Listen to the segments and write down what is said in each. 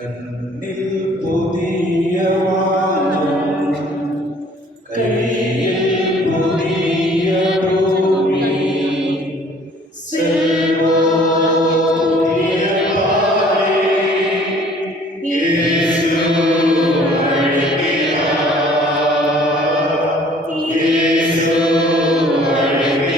கண்ணில் புதிய வானம், கையில் புதிய பூமி, செல்வோம் புதிய பாதை, இயேசு அழைக்கிறார், இயேசு அழைக்கிறார்.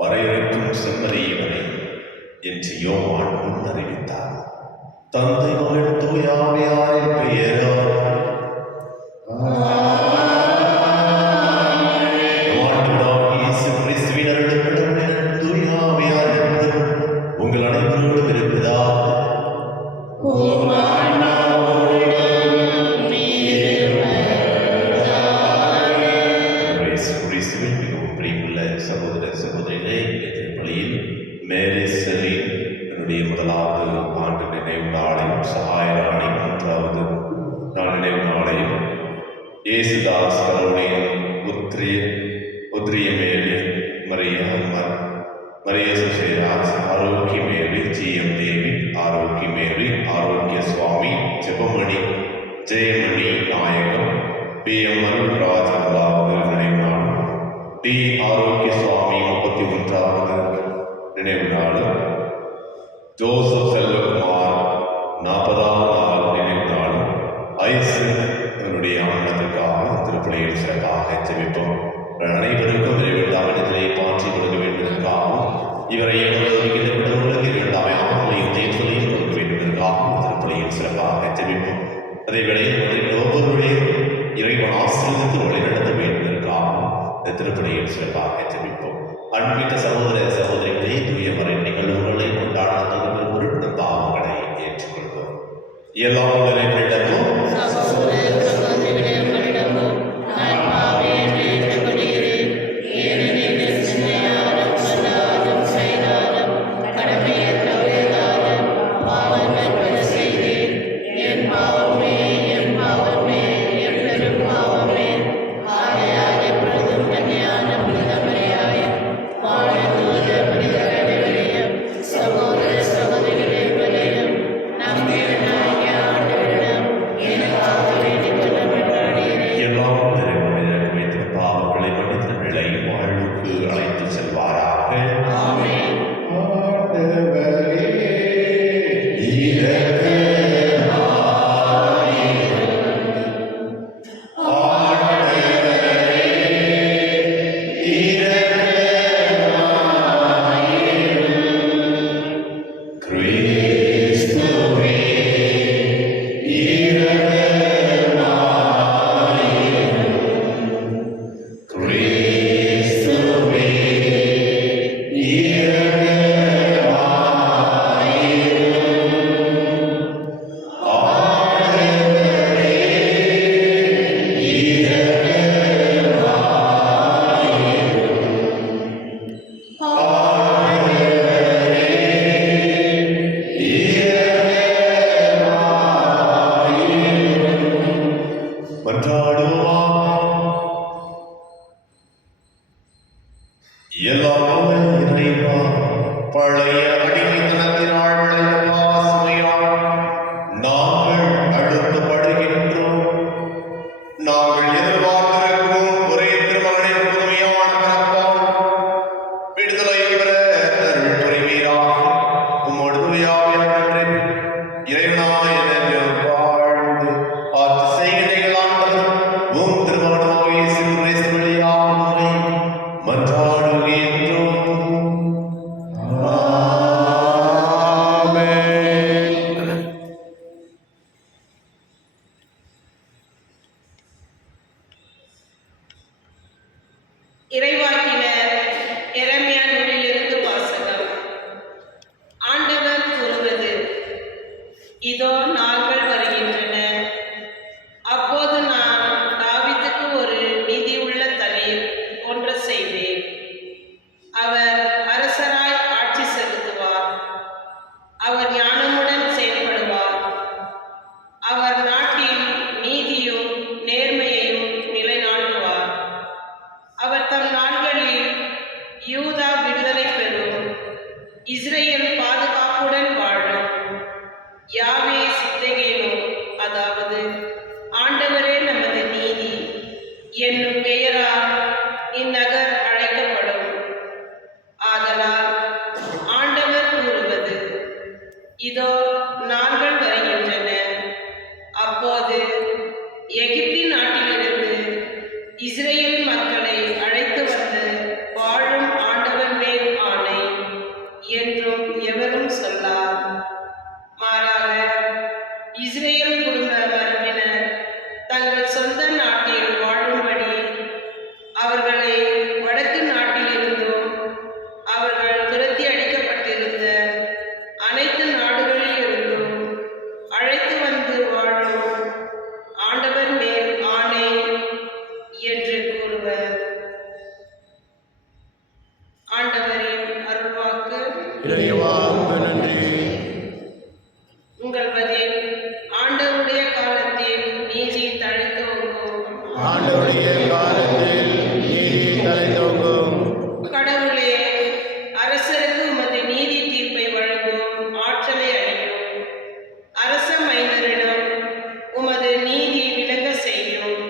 வரையறுக்கும் செம்மறியவனை என்று யோவான் முன்னறிவித்தார். தந்தை மகன் தூய ஆவியாரின் பெயரால் இயேசு கிறிஸ்துவின் அருளும் தூய ஆவியார் என்பதும் உங்கள் அனைவரோடும் இருப்பதாக. என்னுடைய முதலாவது ஆண்டு நினைவு நாளையும் சகாயராணி 3வது நாள் நினைவு நாளையும் இயேசுதாஸ் கரோனின் உத்ரியமேவி மரிய சுசேராஸ் ஆரோக்கியமேவி ஜிஎம் தேவி ஆரோக்கியமேவி ஆரோக்கிய சுவாமி ஜெபமணி ஜெயமணி நாயகம் பிஎம் அருள்ராஜ் முதலாவது நினைவு நாள் டி ஆரோக்கிய சுவாமி 31வது நினைவு நாள் ஜோசப் செல்வகுமார் 40வது நாள் நினைவு நாள் ஐசனுடைய ஆனந்தத்திற்காக திருப்பலியில் சிறப்பாக ஜெபிப்போம். அனைவருக்கும் விரைவில் அவனத்திலே பாற்றி கொடுக்க வேண்டுவதற்காகவும் இவரை எவ்வளவுக்கு விடுவதற்கு இரண்டாம் ஆண்களையும் தேர்தலையும் கொடுக்க வேண்டுவதற்காகவும் திருப்பலியில் சிறப்பாக ஜெபிப்போம். அதே வேளையில் ஒவ்வொருவரையும் இறைவன் ஆசீர்வதித்து வழிநடத்த வேண்டுவதற்காகவும் இந்த திருப்பலியில் சிறப்பாக ஜெபிப்போம். அன்பிட்ட சகோதர சகோதரிகளே, தூயமறை நிகழ்வுகளை கொண்டாடுவதற்கு பொருட்டு பாவங்களை ஏற்றுக்கொள்வோம். எல்லாம் நிறைவேறவும் பழைய அடிமைத்தனத்தினால் விளைந்த சுமையால் நாங்கள் அழுத்தப்படுகின்றோம். நாங்கள் எதிர்பார்த்திருக்கும் ஒரே திருமகனின் புதுமையான பிறப்பால் விடுதலை பெற அருள் புரிவீராக. உம்மோடு தூயாவின் இறைவனாய் வாழ்ந்து ஆட்சி செய்கின்ற எல்லாம் உம்மை மன்றாடுகின்றோம். இறைவாக்கினர் எரேமியா நூலிலிருந்து வாசகம். ஆண்டவர் கூறுவது: இதோ நாள்கள் வருகின்றன, அப்போது நான் தாவீதுக்கு ஒரு நீதியுள்ள தளிர் ஒன்று செய்வேன். அவர் அரசராய் ஆட்சி செலுத்துவார். அவர் ஞானமுடன் செயல்படுவார். அவர் நாட்டில் நீதியும் நேர்மையையும் நிலைநாட்டுவார். அவர் தம் நாள்களில் யூதா விடுதலை பெறும், இஸ்ரேல் பாதுகாப்புடன் வாழும். யாவே சித்தகேனும், அதாவது ஆண்டவரே நமது நீதி என்னும் பெயரால் இந்நகர் அழைக்கப்படும். ஆதலால் ஆண்டவர் கூறுவது: இதோ நாள்கள் வருகின்றன, அப்போது எகிப்தின் நாட்டிலிருந்து இஸ்ரேல் மக்களை அழைத்து வந்து வாழும் ஆண்டவர் மேல் ஆணை என்றும் எவரும் சொல்லார். மாறாக இஸ்ரேல் குடும்ப மரபினர் தங்கள் சொந்த நாட்டில் வாழும்படி அவர்களை வடக்கு நாட்டிலிருந்தும் அவர்கள் துரத்தி அடிக்கப்பட்டிருந்த அனைத்து நாடுகளில் இருந்தும் அழைத்து வந்து வாழும் ஆண்டவர் மேல் ஆணை என்று கூறுவர். ஆண்டவரின் அருள்வாக்கு. இறைவாவுக்கு நன்றி. உங்கள் பதில்: ஆண்டவருடைய காலத்தில் நீதி தழைத்தோங்கும். ஆண்டவருடைய காலத்தில் நீதி தலைத்தோங்கும். கடவுளே, அரசருக்கு உமது நீதி தீர்ப்பை வழங்கும் ஆற்றலை அளியும். அரச மைந்தரிடம் உமது நீதி விளங்க செய்யும்.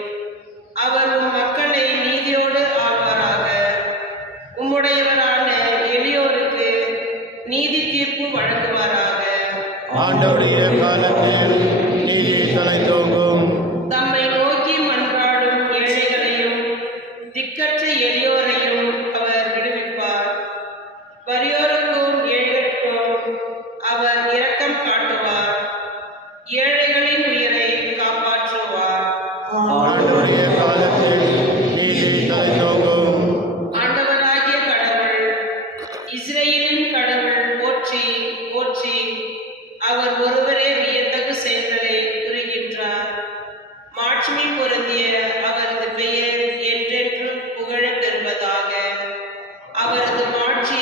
அவர் உம் மக்களை நீதியோடு ஆழ்வாராக. உம்முடையவரான எளியோருக்கு நீதி தீர்ப்பு வழங்குவாராக. ஆண்டவருடைய காலத்தில் நீதி தலைத்தோங்கும். தம்மை நோக்கி மன்றாடும் ஏழைகளையும் திக்கற்ற எளியோரையும் அவர் விடுவிப்பார். வறியோருக்கும் ஏழைகளுக்கும் அவர் இரக்கம் காட்டுவார். ஏழைகளின் உயிரை காப்பாற்றுவார். ஆண்டவருடைய காலத்தில் நீதி தலைத்தோங்கும். ஆண்டவராகிய கடவுள், இஸ்ரேலின் கடவுள் போற்றி போற்றி. அவர் ஒருவரே வியத்தகு செயல்களை புரிகின்றார். மாட்சிமை பொருந்திய அவரது பெயர் என்றென்றும் புகழப் பெறுவதாக. அவரது மாட்சி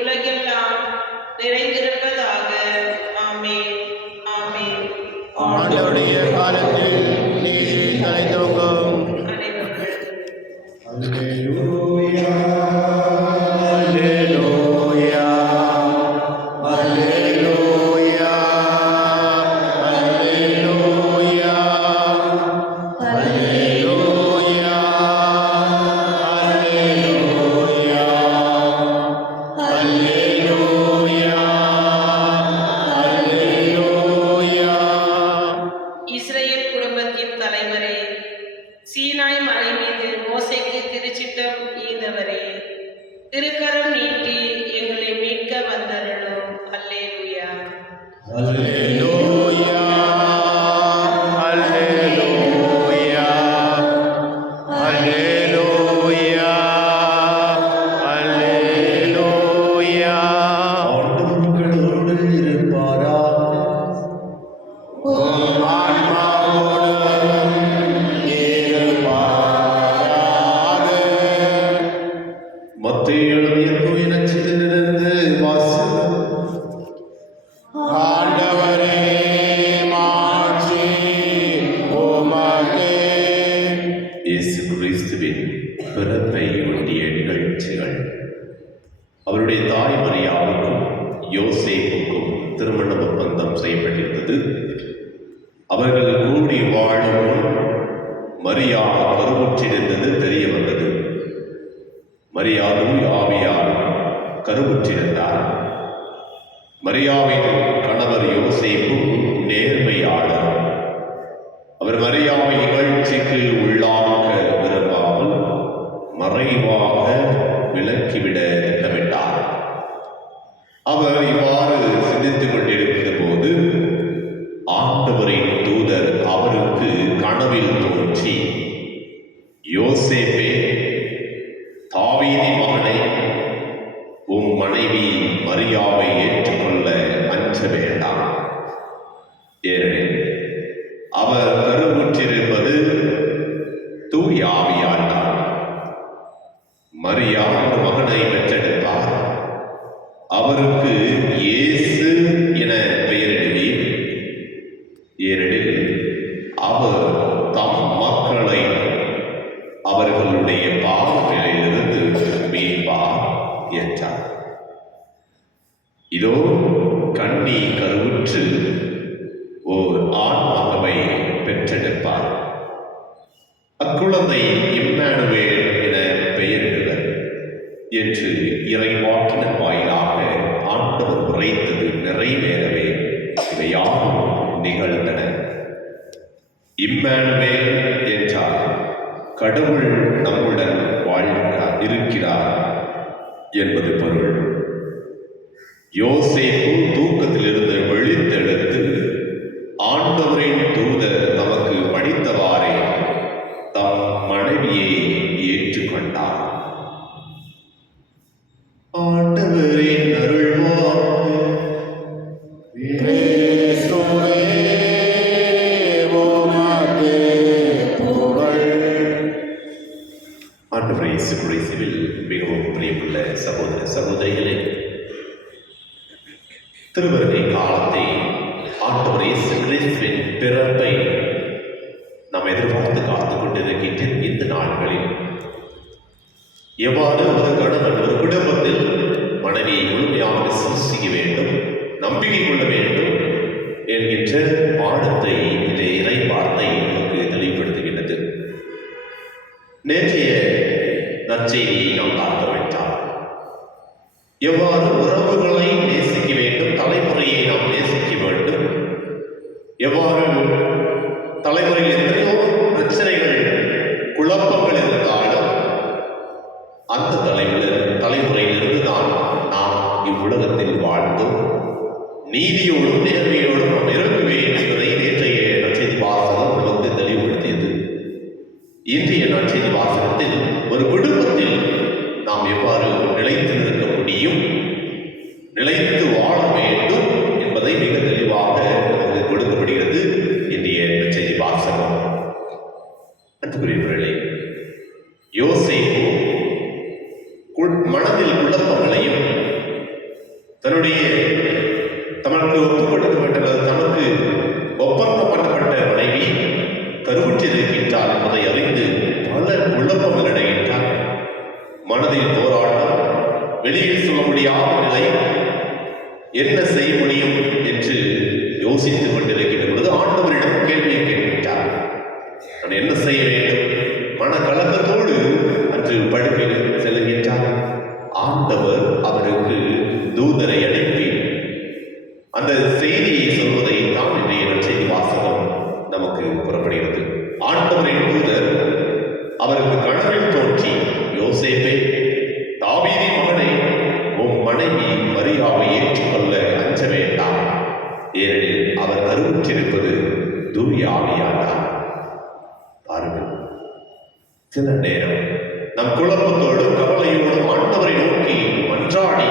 உலகெல்லாம் நிறைந்திருப்பதாக. ஆமென், ஆமென். ஆண்டவருடைய காலத்தில் நீதி தலைத்தோங்கும். அனைவரும் அல்லேலூயா, அல்லேலூயா, அல்லேலூயா, அல்லேலூயா, அல்லேலூயா, அல்லேலூயா, அல்லேலூயா, அல்லேலூயா. இஸ்ரேல் குடும்பத்தின் தலைவரே, சீனாய் மலை மீது மோசேக்கு திருச்சிட்டம் ஈந்தவரே, திருக்கரம் நீட்டி எங்களை மீட்க வந்தருளும். அல்லேலூயா. அல்லேலூயா, அல்லேலூயா, அல்லேலூயா, அல்லேலூயா. ஆண்டவர்களோடு இருப்பாராக. உம் ஆன்மாவோடும் இருப்பாராக. மத்தேயு எழுதிய தூய நற்செய்தியிலிருந்து வாசகம். ஆண்டவரே, மாட்சி உமக்கே. இயேசு கிறிஸ்துவின் பிறப்பை ஒட்டிய நிகழ்ச்சிகள். அவருடைய தாய் மரியாவுக்கும் யோசேப்புக்கும் திருமண ஒப்பந்தம் செய்யப்பட்டிருந்தது. அவர்கள் கூடி வாழும் முன் மரியா கருவுற்றிருந்தது தெரிய வந்தது. மரியா தூய ஆவியால் கருவுற்றிருந்தார். மரியாவின் கணவர் யோசேப்பு நேர்மையாளர். அவர் மரியாவை இகழ்ச்சிக்கு உள்ளாக்க விரும்பாமல் மறைவாக விலக்கிவிட திட்டமிட்டார். அவர் இவ்வாறு சிந்தித்துக் கொண்டிருந்த போது ஆண்டவரின் தூதர் அவருக்கு கனவில் தோன்றி, யோசேப்பே, தாவீதின் மகனே, உம் மனைவி மரியாவை ஏற்றுக்கொள்ள அஞ்ச வேண்டாம். ஏனெனில் அவர் கருவுற்றிருப்பது தூய ஆவியால் தான். மரியா ஒரு மகனை பெற்றெடுப்பார். அவருக்கு இயேசு என பெயரிடுவீர். ஏனெனில் அவர் தம் மக்களை அவர்களுடைய பாவங்களிலிருந்து மீட்பார் என்றார். இதோ கன்னி கருவுற்று ஓர் ஆண் மகவை பெற்றெடுப்பார். அக்குழந்தை இம்மானுவேல் என பெயரிடுவர் என்று இறைவாக்கினர் வாயிலாக ஆண்டவர் உரைத்தது நிறைவேறவே இவையாவும் நிகழ்ந்தன. இம்மானுவேல் என்றால் கடவுள் நம்முடன் வாழ்கிறார், இருக்கிறார் என்பது பொருள். யோசேப்பு தூக்கத்திலிருந்து விழித்தெழுந்து ஆண்டவரின் தூதர் தமக்கு படித்தவாறே தம் மனைவியை ஏற்றுக்கொண்டார். ஆண்டவரின் அருள்வாக்கு. கிறிஸ்துவே, உமக்கு புகழ். ஆண்டவர் இயேசு கிறிஸ்துவில் மிகவும் பிரியமுள்ள சகோதர சகோதரிகளே, திருவருகை காலத்தை, ஆண்டவர் இயேசு கிறிஸ்துவின் பிறப்பை நாம் எதிர்பார்த்து காத்துக் கொண்டிருக்கின்ற இந்த நாட்களில் எவ்வாறு ஒரு கணவன் ஒரு குடும்பத்தில் மனைவியை முழுமையாக விசுவாசிக்க வேண்டும், நம்பிக்கை கொள்ள வேண்டும் என்கின்ற பாடத்தை இந்த இறை வார்த்தை நமக்கு தெளிவுபடுத்துகின்றது. நேற்றைய நற்செய்தியை நாம் பார்க்க வேண்டாம். எவ்வாறு உறவுகளை நேசிக்க வேண்டும், தலைமுறையை நாம் நேசிக்க வேண்டும், எவ்வாறு தலைமுறையில் எத்தனையோ பிரச்சனைகள் குழப்பங்கள் இருந்தாலும் அந்த தலைமுறையிலிருந்து தான் நாம் இவ்வுலகத்தில் வாழ்ந்தோம். நீதியோடும் நேர்மையோடும் நாம் இருக்குவேன் என்பதை நேற்றைய நற்செய்தி வாசகம் நமக்கு தெளிவுபடுத்தியது. இன்றைய நற்செய்தி வாசகத்தில் ஒரு குடும்பத்தில் நாம் எவ்வாறு நிலைத்து நிற்க முடியும், நிலைத்து வாழ வேண்டும் என்பதை மிக தெளிவாக நமக்கு கொடுக்கப்படுகிறது இன்றைய நற்செய்தி வாசகம். அன்புக்குரியவர்களே, யோசேப்பு மனதில் குழப்பங்களையும் தனக்கு ஒப்புக்கொடுக்கப்பட்ட தனக்கு ஒப்பந்தம் பண்ணப்பட்ட மனைவி கருவுற்றிருக்கின்றார் என்பதை அறிந்து பல குழப்பங்கள் அடைகின்றார். மனதில் போராட்டம், வெளியில் சொல்ல முடியாத நிலை, என்ன செய்ய முடியும் என்று யோசித்துக் கொண்டிருக்கின்ற பொழுது ஆண்டவரிடம் கேள்வியை கேட்கின்றார். நான் என்ன செய்ய வேண்டும்? மனக்கலக்கத்தோடு அன்று படுக்கையில் செல்லுகின்றார். ஆண்டவர் அவருக்கு தூதரை அனுப்பி அந்த செய்தியை சொல்வதை தான் இன்றைய நற்செய்தி வாசகம் நமக்கு புறப்படுகிறது. ஆண்டவரின் தூதர் அவருக்கு கனவில் தோன்றி, யோசேப்பே, தாவீதின் மகனே, உம் மனைவி மரியாவை ஏற்றுக்கொள்ள அஞ்ச வேண்டாம். ஏனெனில் அவர் கருவுற்றிருப்பது தூய ஆவியானார். பாருங்கள், சில நேரம் நம் குழப்பத்தோடும் கவலையோடும் ஆண்டவரை நோக்கி மன்றாடி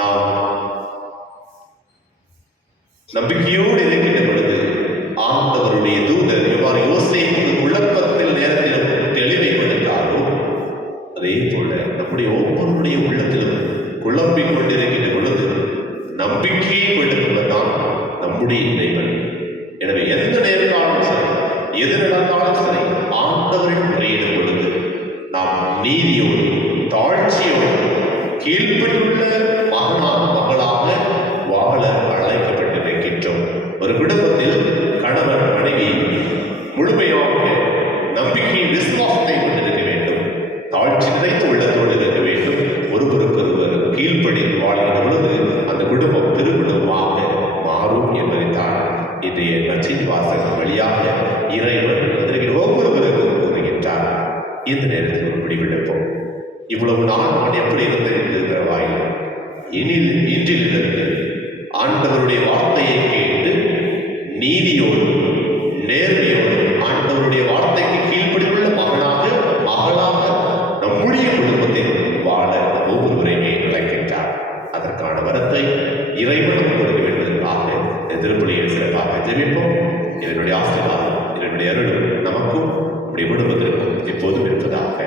நாம் நம்பிக்கையோடு இருக்கின்ற பொழுது ஆண்டவருடைய தூதர் எவ்வாறு யோசேப்புக்கு குழப்பத்தில் நேரத்திலும் தெளிவை கொடுத்தாரோ அதே போல நம்முடைய ஒவ்வொருடைய உள்ளத்திலும் குழம்பிக் கொண்டிருக்கின்ற பொழுது நம்பிக்கையை கொடுப்பதுதான் நம்முடைய இறைவன். எனவே எந்த நேரத்தாலும் சரி, எது நடந்தாலும் சரி, ஆண்டவரின் முறையிடும் பொழுது நாம் நீதியோடு தாழ்ச்சியோடு கீழ்ப்பட்டுள்ள மகளாக வாழ அழைக்கப்பட்டிருக்கின்றோம். ஒரு குடும்பத்தில் கணவன் மனைவி முழுமையாக நம்பிக்கை விசுவாசத்தை கொண்டிருக்க வேண்டும், தாழ்ச்சி நிறைந்த உள்ளத்தோடு இருக்க வேண்டும். ஒருவருக்கொருவர் கீழ்ப்படிந்து வாழ்கின்ற பொழுது அந்த குடும்பம் திருக்குடும்பமாக மாறும் என்பதைத்தான் இன்றைய நற்செய்தி வாசகம் வழியாக இறைவன் ஒவ்வொருவருக்கும் கூறுகின்றார். இந்த நேரத்தில் இவ்வளவு நாள் நான் எப்படி இருந்திருக்கிற வாயில் இன்றிலிருந்து ஆண்டவருடைய வார்த்தையை கேட்டு நீதியோடு நேர்மையோடு ஆண்டவருடைய வார்த்தைக்கு கீழ்ப்படியுள்ள மகளாக நம்முடைய குடும்பத்தில் வாழ ஒவ்வொருவரையுமே அழைக்கின்றார். அதற்கான வரத்தை இறைவனும் கொடுக்க வேண்டுவதற்காக இந்த திருப்பலியில் சிறப்பாக ஜெபிப்போம். இதனுடைய ஆசீர்வாதம், இதனுடைய அருளும் நமக்கும் நம்முடைய குடும்பத்திற்கும் எப்போதும் இருப்பதாக.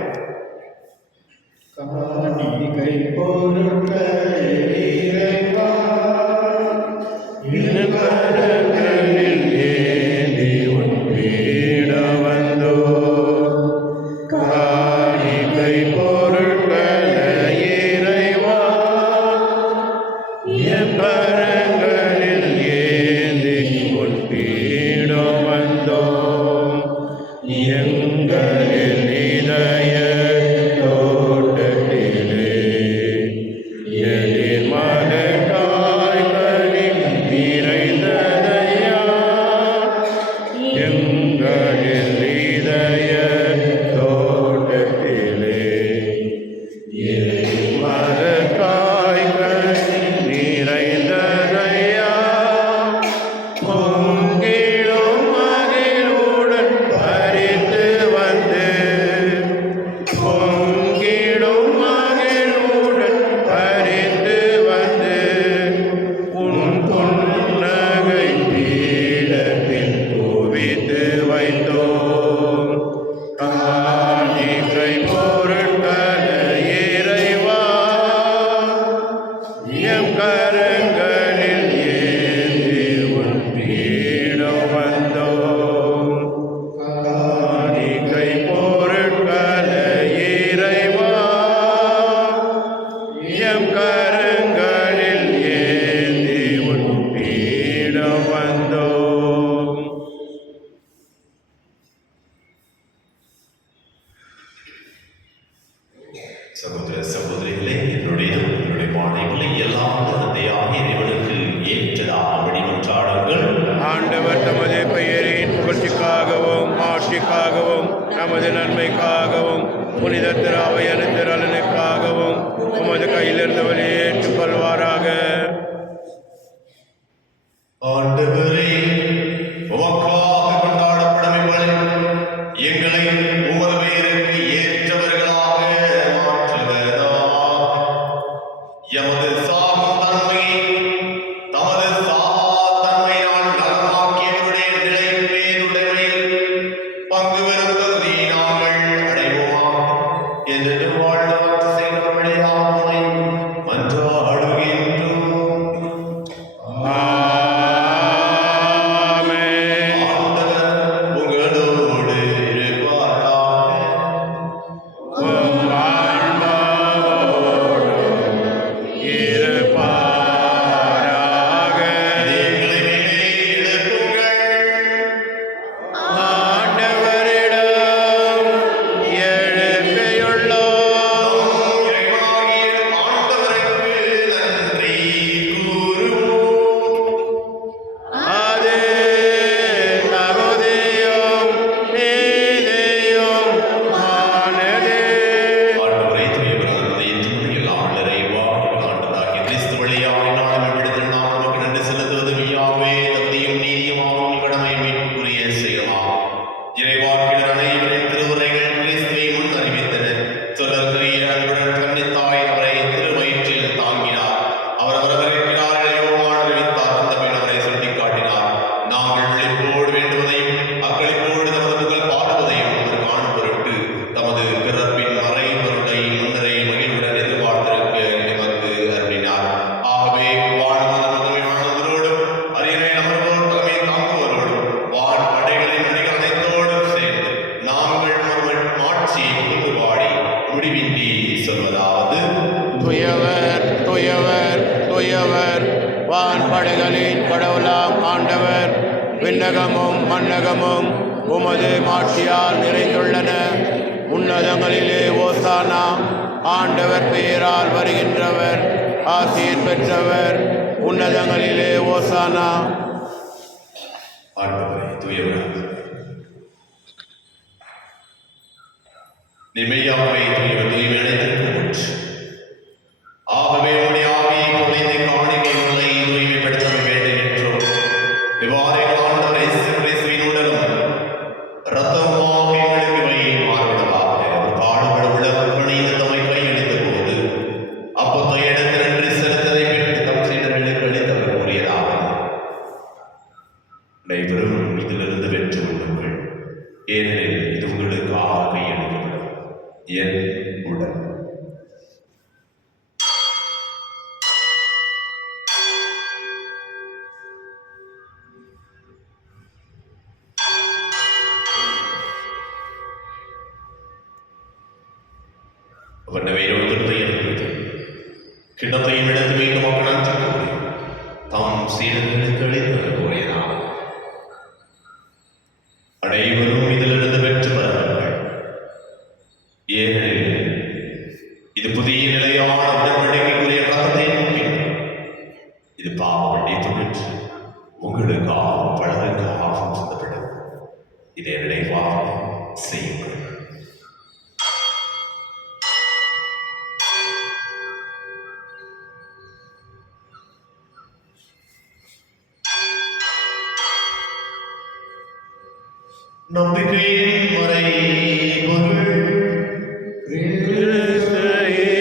காணிக்கை பொருட்களை இறைவா, இரு கரங்களில் ஏந்தி உன் பீடம் வந்தோம். காணிக்கை பொருட்களை இறைவா, என் கரங்களில் ஏந்தி உன் பீடம் வந்தோம். எங்களில் இதய தோட்டத்திலே எழில் மலர்காய்களில் நிறைந்ததையா, எங்களில் இதய தோட்டத்திலே எழில் மலர்காய்களில் நிறைந்ததையா, பொங்கிடும் மகிழுடன் பறித்து வந்து, பொங்கிடும் மகிழுடன் பறித்து வந்து, உன் புன்னகை பீடத்தில் குவித்து வைத்தோம். காணிக்கை பொருட்களை இறைவா, எம் கரங்களில் ஏந்தி உன் பீடம் வந்தோம். காணிக்கை பொருட்களை இறைவா, எம் கரங்களில் ஏந்தி உன் பீடம் வந்தோம். சகோதர சகோதரிகளே, என்னுடைய பானைகளை எல்லாம் தந்தையாக இறைவனுக்கு ஏற்றதாக வழிமன்றாடுங்கள். ஆண்டவர் தமது பெயரின் புகழ்ச்சிக்காகவும் ஆட்சிக்காகவும் நமது நன்மைக்காகவும் புனித திராவை அனுத்திரலனுக்காகவும் உமது கையிலிருந்து வெளியேற்றுக் கொள்வாராக. ஆண்டவரே, உமக்காக கொண்டாடப்படும் எங்களை உமது பெயருக்கு ஏற்றவர்களாக மாற்றுவதாக. எமது சாகும் தன்மையை தமது சாகா தன்மையினால் நலமாக்கியவருடைய நிலை பேருடைமையில் பங்கு பெறும் தகுதியை நாங்கள் அடைவோமாக என்று வாழ்ந்து செய்தவர் வழியாக மன்றாடுகின்றோம். ஆமென். ஆண்டவர் உங்களோடு இருப்பாராக. உம் ஆன்மாவோடும் இருப்பாராக. எங்களை மேலே எழுப்புங்கள். ஆண்டவரிடம் எழுப்பியுள்ளோம். இறைவனாகிய ஆண்டவருக்கு நன்றி கூறுவோம். அது தகுதியும் நீதியும் ஆனதே. ஆண்டவரை தூயவரான இன்றும் எல்லாம் நிறைவா ஆண்டவராகிய கிறிஸ்து வழியாக நாளும் விடுதல் நாம் நமக்கு நன்றி செலுத்துவது மெய்யாகவே தகுதியும் நீதியுமாகும் கடமை மீட்புக்குரிய செயலாகும். இறைவாக்கினர் அனைவரின் திருவுரைகள் கிறிஸ்துவை முன் அறிவித்தன. தொடர்கிறிய அன்புடன் கன்னித்தாய் அவரை திருவயிற்றில் தாங்கினார். அவர் வரவிருக்கிறார்கள் யோவான் அறிவித்தார். அந்த பின் அவரை சுட்டிக்காட்டினார். நாங்கள் விழிப்போடு வேண்டுவதையும் அக்களிப்போடு தமது புகழ் பாடுவதையும் அவர் காணும் பொருட்டு தமது பிறப்பின் மறை பொருளை முன்னரை மகிழ்வுடன் எதிர்பார்த்திருக்க எமக்கு அருளினார். ஆகவே வானதோடும் அரியணை அமர்வோர் தலைமை தாங்குவோரோடும் வான் படைகளின் மணிகள் அனைத்தோடும் சேர்ந்து நாங்கள் மாட்சியை கொண்டு பாடி முடிவின்றி சொல்வதாவது: துயவர் துயவர் துயவர் வான்படைகளின் கடவுளாம் ஆண்டவர். விண்ணகமும் மண்ணகமும் உமது மாட்சியால் நிறைந்துள்ளன. உன்னதங்களிலே ஓசானா. ஆண்டவர் பெயரால் வருகின்றவர் ஆசீர் பெற்றவர். உன்னதங்களிலே ஓசானா. ஆண்டவரை தூயவராக நிமையாமை தூய்மை அனைத்திற்கும் கிண்ணத்தையும் எடுத்து மீண்டும் மக்கள் நன்றி கூறி தம் சீடர்களுக்கு அளித்து கூறினார். அனைவரும் இதிலிருந்து பெற்று வருவார்கள். ஏனெனில் இது புதிய நிலையான உடன்படிக்கைக்குரிய ரத்தத்தின் கீழ். இது பாவத்தை தொழிற்று உங்களுக்காகவும் பலருக்காகவும் சிந்தப்படும். இதை நினைவாக செய்யுங்கள். நம்பிக்கையின் மறைபொருள் கிறிஸ்து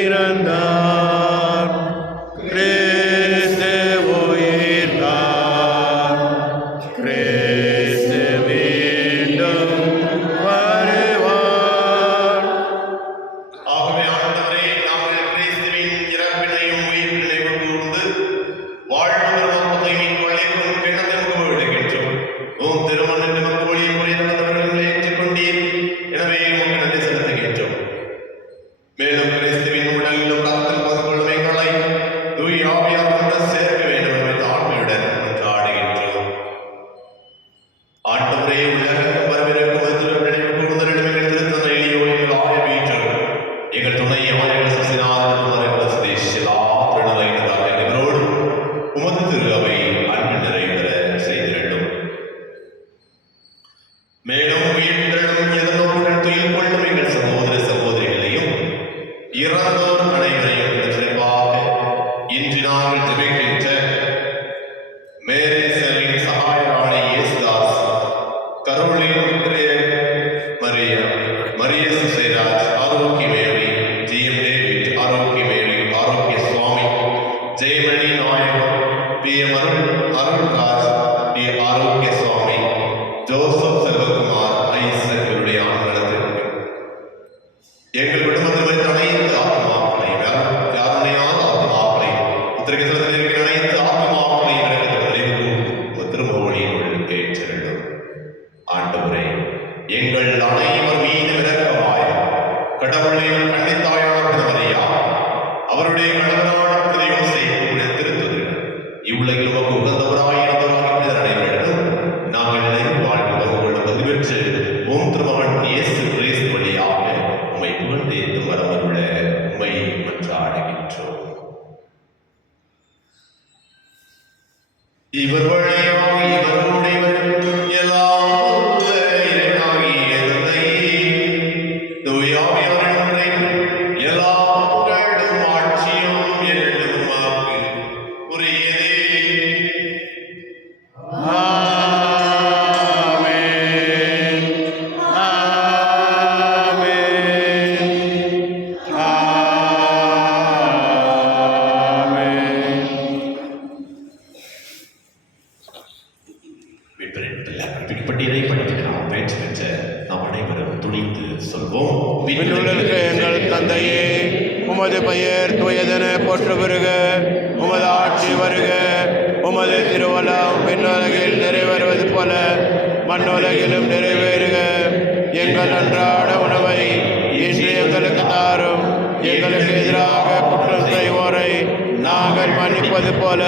இறந்தார், கிறிஸ்து உயிர்த்தார், கிறிஸ்து மீண்டும் வருவார். ஆகவே ஆண்டவரே, நாங்கள் கிறிஸ்துவின் இறப்பினையும் உயிர்ப்பினையும் கூர்ந்து வாழ்வதற்கு உதவியின் வழிக்கும் கிண்ணத்திற்கு விடுகின்றோம். உம் திருமணம் நமக்கு ஒளியை புரிந்தவர்களை ஏற்றுக்கொண்டீர். எனவே உமக்கு நன்றி செலுத்துகின்றோம். மேலும் கிறிஸ்துவின் உடலிலும் ரத்தத்தில் பங்கு கொள்ளும் எங்களை தூய ஆவியாருடன் சேர்க்க வேண்டும் என்ற தாழ்மையுடன் கொண்டாடுகின்றோம். ஆண்டவரே, உலகம் வரவிருக்கும் திருவிழா கூர்ந்தரிடம் எங்கள் திருத்தந்தை எளியோ எங்கள் ஆயவீற்றர் எங்கள் துணை ஆயவர் சசிநாதன் சதேஷிலா பிரணலையினதாக இவரோடு உமது திரு அவை அன்பு நிறைவேற செய்திரட்டும். மேலும் உயிர்த்தெழும் எதிர்நோக்குடன் துயில் கொள்ளும் எங்கள் சகோதர சகோதரிகளையும் இறந்தோர் அனைவரையும் சிறப்பாக இன்று நாங்கள் ஜெபிக்கின்ற மேரேசலின் சகாயராணி இயேசுதாஸ், கரோலின் மரியா, மரிய சுசேராஜ், ஆரோக்கிய மேரி, ஜிஎம் டேவிட், ஆரோக்கிய மேரி, ஆரோக்கிய சுவாமி, ஜெயமணி நாயகம், பி எம் அருள்ராஜ், டி ஆரோக்கிய சுவாமி, ஜோசப் செல்வகுமார், ஐசக் இவருடைய ஆண்களத்திற்கு எங்கள் குடும்பத்தில் வைத்த அனைத்து ஆத்மாக்களையும் யாருடையாத ஆத்மாக்களையும் உத்திரகத்தில் இருக்கிற அனைத்து ஆத்மாக்களையும் திருமொழியினுள் ஏற்றிருந்தோம். ஆண்டவரே, எங்கள் அனைவர் மீது விளக்கமாய் கடவுளின் கண்ணித்தாயான மரியா, அவருடைய கணவனான புனித யோசேப்பு திருத்துதர்கள் இவ்வுலகில் உமக்கு உகந்தவராயிருந்தவராக நடைபெறட்டும். நாங்கள் நினைவு வாழ்வு வகுப்புகள் பங்கு பெற்று உம் திருமகன் இயேசு கிறிஸ்து வழியாக உம்மை புகழ்ந்தேத்து வரவருள்ள உம்மை மன்றாடுகின்றோம். இவர் வழியாக இவருடையவர் எல்லாம் இறைவனாகிய தந்தை தூய ஆவியாரின் எல்லா புகழும் ஆட்சியும் என்றும் உமக்கு உரியதே. ஆமென், ஆமென், ஆமென். விற்பட்டியலை படிக்கிறார் பயிற்சி பெற்ற நாம் அனைவரும் துணிந்து சொல்வோம். விண்ணுலகில் எங்கள் தந்தையே, உமது பெயர் தூயதென போற்று வருக, உமது ஆட்சி வருக, உமது திருவலம் விண்ணுலகில் நிறைவேறுவது போல மண்ணுலகிலும் நிறைவேறுக. எங்கள் அன்றாட உணவை இன்று எங்களுக்கு தாரும். எங்களுக்கு எதிராக குற்றம் செய்வோரை நாங்கள் மன்னிப்பது போல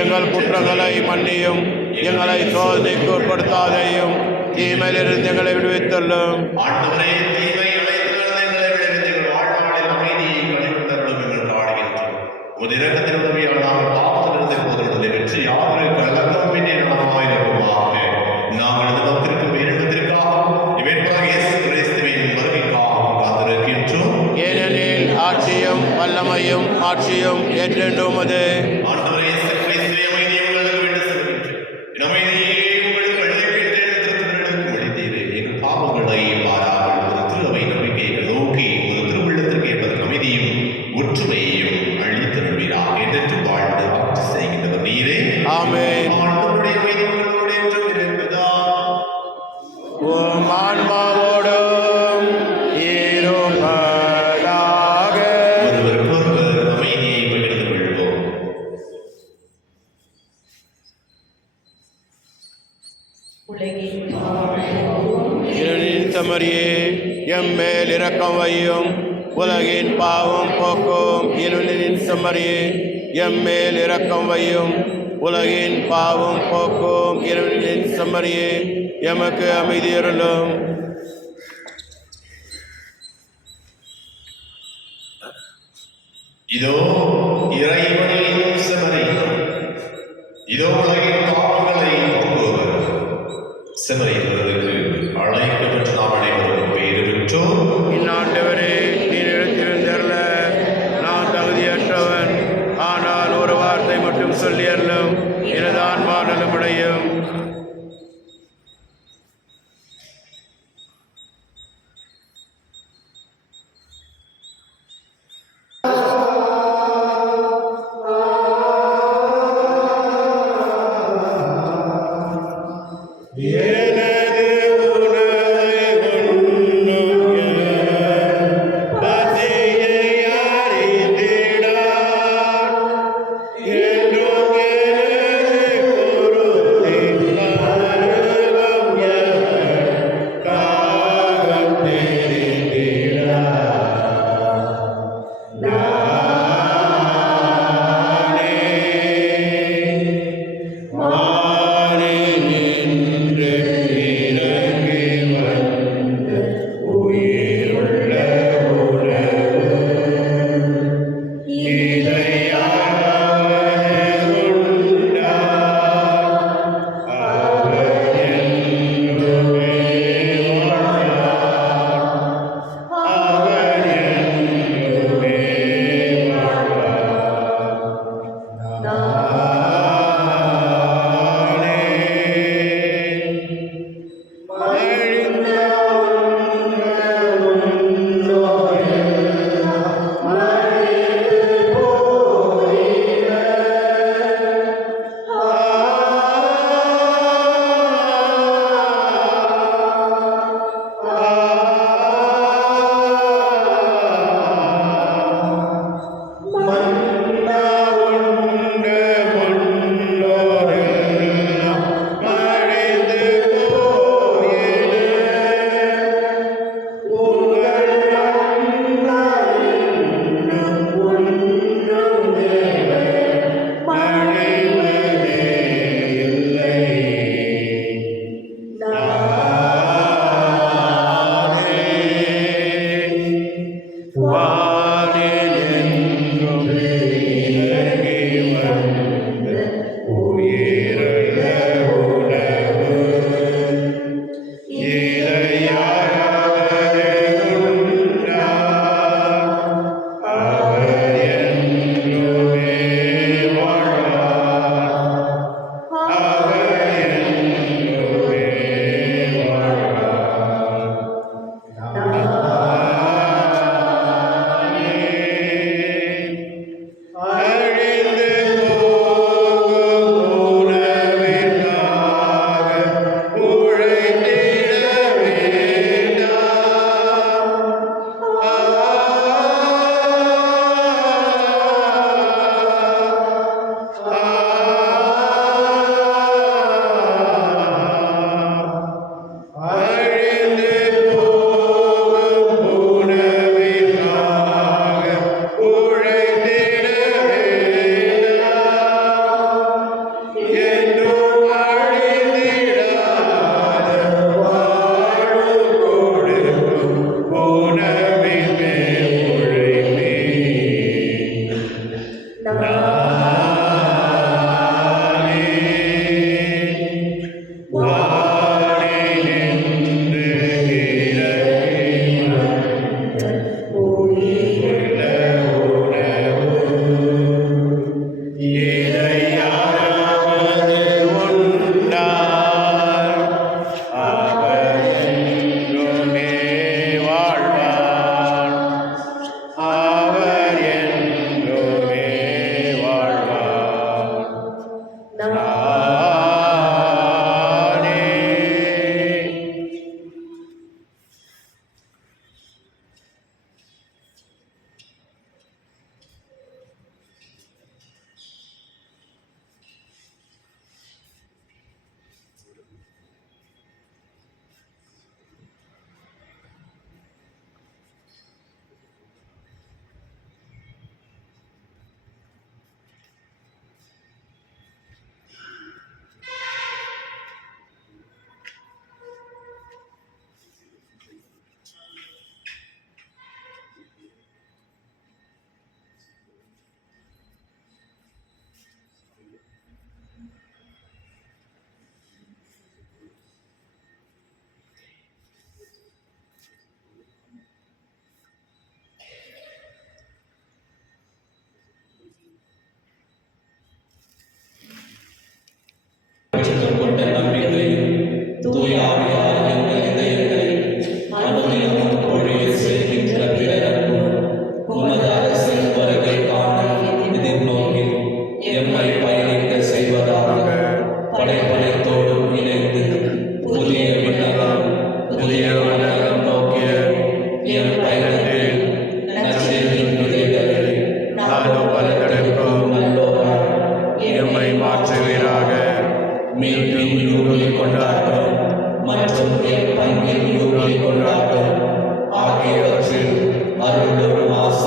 எங்கள் குற்றங்களை மன்னியும். எங்களை சோதனைக்கு உட்படுத்தாதையும், தீமையிலிருந்து எங்களை விடுவித்துள்ளோம். ஆண்டவரே, தீமை அனைத்திலிருந்து எங்களை விடுவித்து எங்கள் வாழ்நாளில் அமைதியை கனிவுத்தருளும் என்று பாடுகின்றோம். உமது இரக்கத்தின் உதவியால் நாங்கள் பாவத்திலிருந்து போதும் வெற்றி யாருக்கு கலக்கம் வேண்டிய நலமாயிருக்குமாக. நாங்கள் இந்த நோக்கிற்கும் வேண்டுவதற்காகவும் இவற்றாக இயேசு கிறிஸ்துவின் வருகைக்காகவும் காத்திருக்கின்றோம். ஏனெனில் ஆட்சியும் வல்லமையும் ஆட்சியும் என்றென்றும் உமது. ஆண்டவரே, இயேசு கிறிஸ்துவே, அமைதியை உங்களுக்கு விட்டு செல்கின்றேன். என் அமைதியை உங்களுக்கு அளிக்கின்றேன் என்று திருத்தந்தைகளுக்கு அளித்தீரே. எங்கள் பாவங்களை பாராமல் ஒரு திருவை நம்பிக்கையை நோக்கி ஒரு திருவுள்ளத்திற்கு ஏற்பதற்கு அமைதியும் ஒற்றுமையையும் அளித்தருள்வீராக. என்றென்று வாழ்ந்து ஆட்சி செய்கின்றவர் நீரே. ஆமென். ஆண்டவருடைய அமைதி உங்களோடு என்றும் இருப்பதாக. உம் ஆன்மாவோடும் இருப்பதாக. ஒருவருக்கொருவர் அமைதியை பகிர்ந்து கொள்வோம். தமரியே, எம்மேல் இரக்கம் வையும். உலகின் பாவம் போக்கும் இருளின் செம்மறியே எம்மேல் இரக்கம் வையும். உலகின் பாவம் போக்கும் இருளின் செம்மறியே எமக்கு அமைதி அருளும். இதோ இறைவனின் செம்மறி, இதோ உலகின் பாவங்களை போக்குபவர். செம்மறி என்பதற்கு அழைக்கப்பட்ட நாம் அனைவரும் பெயர் பெற்றோம். இந்நாட்டவரே நீர் எடுத்திருந்தருள நான் தகுதியற்றவன், ஆனால் ஒரு வார்த்தை மட்டும் சொல்லி அருளும், எனது ஆன்மா நலமடையும். ஏனெனில்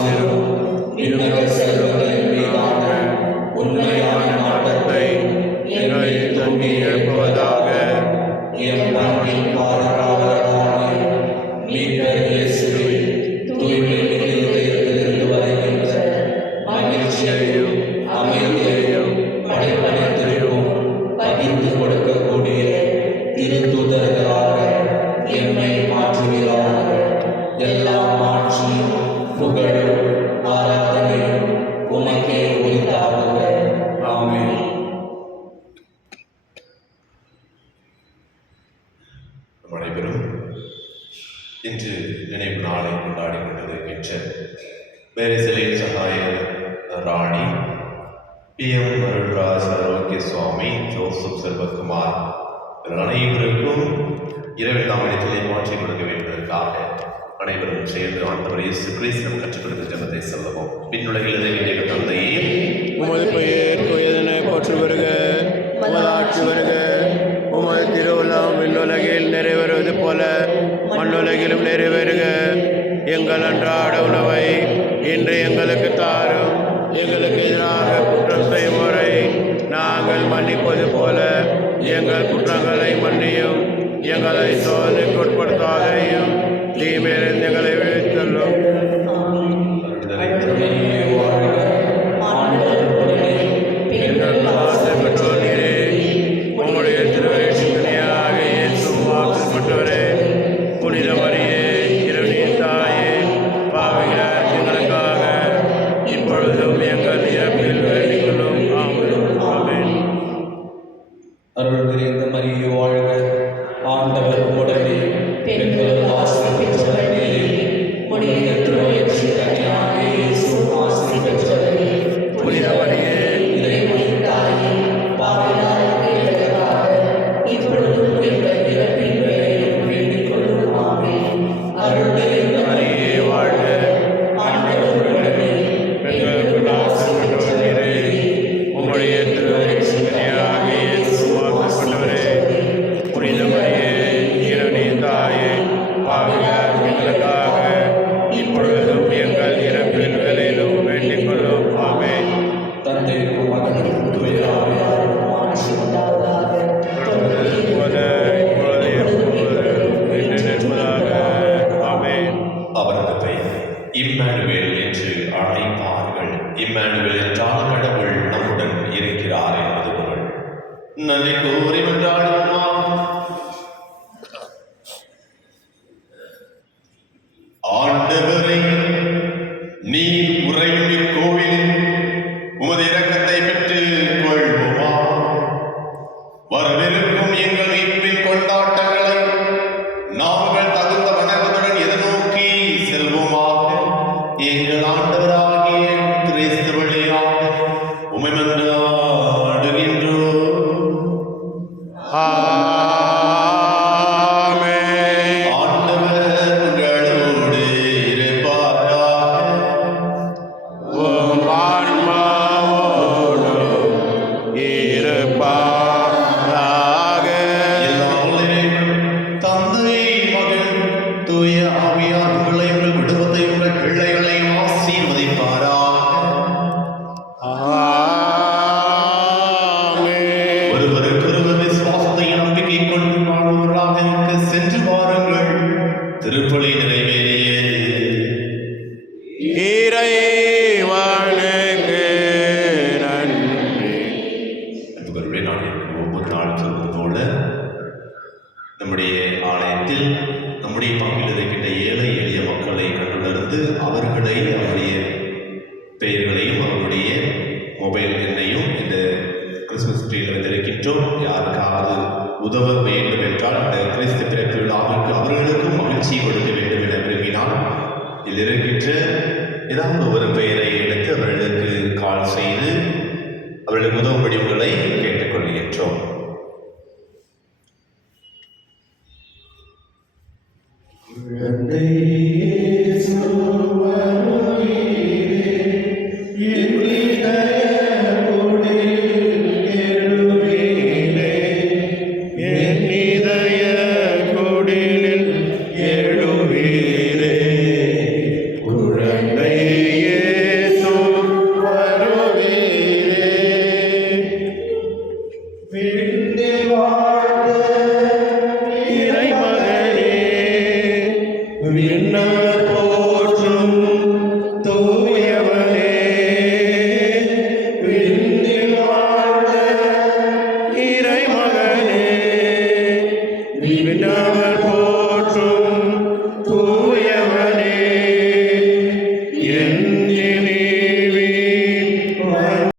ஆசிரும் விண்ணக செல்வங்களின் மீதான உண்மையான நாட்டத்தை எங்களில் தூண்டி எழுப்புவதாக. எம் பங்கின் பாதுகாவலரான மீட்பர் இயேசுவின் தூய்மை மிகு இதயத்திலிருந்து வருகின்ற மகிழ்ச்சியையும் அமைதியையும் படைப்படைத்திற்கும் பகிர்ந்து கொடுக்கக்கூடிய திருத்தூதர்களாக எம்மை மாற்றுகிறார். எல்லா மாற்றியும் புகழும் ஆராதனையும் உமக்கே உரித்தாகுக. ஆமென். நம் அனைவரும் இன்று நினைவு நாளை கொண்டாடி கொண்டிருக்கின்ற பேரிசலின் சகாய ராணி PM அருள்ராஜ் ஆரோக்கிய சுவாமி ஜோசப் செல்வகுமார் இவர்கள் அனைவருக்கும் இரவில் நாம் இடத்திலே மாற்றி கொடுக்க வேண்டுவதற்காக அனைவரும் சேர்ந்து ஆண்டவர் இயேசு கிறிஸ்து கற்றுக் கொடுத்த ஜெபத்தை சொல்லவும். விண்ணுலகில் நிறைவேறிய தந்தையே, உமது பெயர் தூயதென போற்றி வருக. உமது ஆட்சி வருக. உமது திருவுளம் விண்ணுலகில் நிறைவேறுவது போல மண்ணுலகிலும் நிறைவேறுக. எங்கள் அன்றாட உணவை இன்று எங்களுக்கு தாரும். எங்களுக்கு எதிராக குற்றம் செய்வோரை நாங்கள் மன்னிப்பது போல எங்கள் குற்றங்களை மன்னியும். எங்களை சோதனைக்கு உட்படுத்தாதையும் தீமையிலிருந்து எங்களை விடுவித்தள்ளும். உம்முடைய திருவயிற்றியாக இயேசுவும் ஆசீர்வதிக்கப்பட்டவரே. புனித மரியே, இறைவனின் தாயே, பாவிகளார் எங்களுக்காக இப்பொழுதும் எங்கள் இறப்பில் வேண்டிக் கொள்ளும். ஆமென். அருள் நிறைந்த மரியே வாழ்க. ஆண்டவர் உம்முடனே பெண்கள் ஆசீர் பெற்றவரே. உம்முடைய திருவயிற்றின் கனியாகிய இயேசுவும் ஆசீர் பெற்றவரே. புனித மரியே, இறைவனின் தாயே, பாவிகளார் எங்களுக்காக இப்பொழுதும் எங்கள் இறப்பின் வேளையிலும் வேண்டிக் கொள்ளும். ஆமென். அருள் நிறைந்த மரியே வாழ்க. ஆண்டவர் உம்முடனே பெண்களுக்குள் ஆசீர் பெற்றவரே. உம்முடைய திருவயிற்றின் கனியாகிய இயேசுவும் ஆசீர்வதிக்கப்பட்டவரே. புனித மரியே, இறைவனின் தாயே, பாவிகளார் எங்களுக்காக இப்பொழுதும் எங்கள் இறப்பின் வேளையிலும் வேண்டிக் கொள்ளும். ஆமென். தந்தைக்கும் மகனுக்கும் தூய ஆவியாருக்கும் ஆட்சி உண்டாவதாக. தொடர்ந்து போல இப்பொழுது எப்பொழுதும் என்று நிற்பதாக. ஆமென். அவரது பெயர் இம்மானுவேல் என்று அழைப்பார்கள். இம்மானுவேல் என்றால் கடவுள் நம்முடன் இருக்கிறார் என்பது பொருள். நன்றி கூறி மன்றாடுவோமா. ஆண்டவரே, நீர் உறையும் இக்கோவிலில் உமது இரக்கத்தை பெற்றுக் கொள்வோமா. வரவிருக்கும் எங்கள் மீட்பின் கொண்டாட்டங்களை நாங்கள் தகுந்த வணக்கத்துடன் எதிர்நோக்கி செல்வோமாக. எங்கள் ஆண்டவராகிய கிறிஸ்து வழியாக உம்மை மன்றாடுகின்றோம். ஆமென். ஆண்டவர் உங்களோடு இருப்பாராக. உம் ஆன்மாவோடும் இருப்பாராக. எல்லாம் வல்லவரும் தந்தை, மகன், தூய ஆவியார் உங்களை, உங்கள் குடும்பத்தை, உங்கள் பிள்ளைகளையும் ஆசீர்வதிப்பாராக. ஆமென். ஒருவருக்கொருவர் விசுவாசத்தை நம்பிக்கை கொண்டு வாழ்வோராக இருக்க சென்று வாருங்கள். திருப்பலி நிறைவேறியது. இறைவனுக்கு நன்றி. அன்புகளுடைய நான் ஒவ்வொரு நாளும் சொல்வது போல நம்முடைய ஆலயத்தில் நம்முடைய பங்கில் இருக்கின்ற ஏழை எளிய மக்களை கண்டுணர்ந்து அவர்களை அவருடைய பெயர்களையும் அவருடைய மொபைல் எண்ணையும் இந்த கிறிஸ்துமஸ் ட்ரீயில் வைத்திருக்கின்றோம். யாருக்காவது உதவ வேண்டும் என்றால் இந்த கிறிஸ்து பிறப்பு விழாவிற்கு அவர்களுக்கும் மகிழ்ச்சி கொடுக்க வேண்டும் என விரும்பினால் இதில் இருக்கின்ற ஏதாவது ஒரு பெயரை எடுத்து அவர்களுக்கு கால் செய்து அவர்களுக்கு உதவும்படி உங்களை கேட்டுக்கொள்கின்றோம். என் இதய குடிலில் எழுவீரே. குழந்தை விண்ணக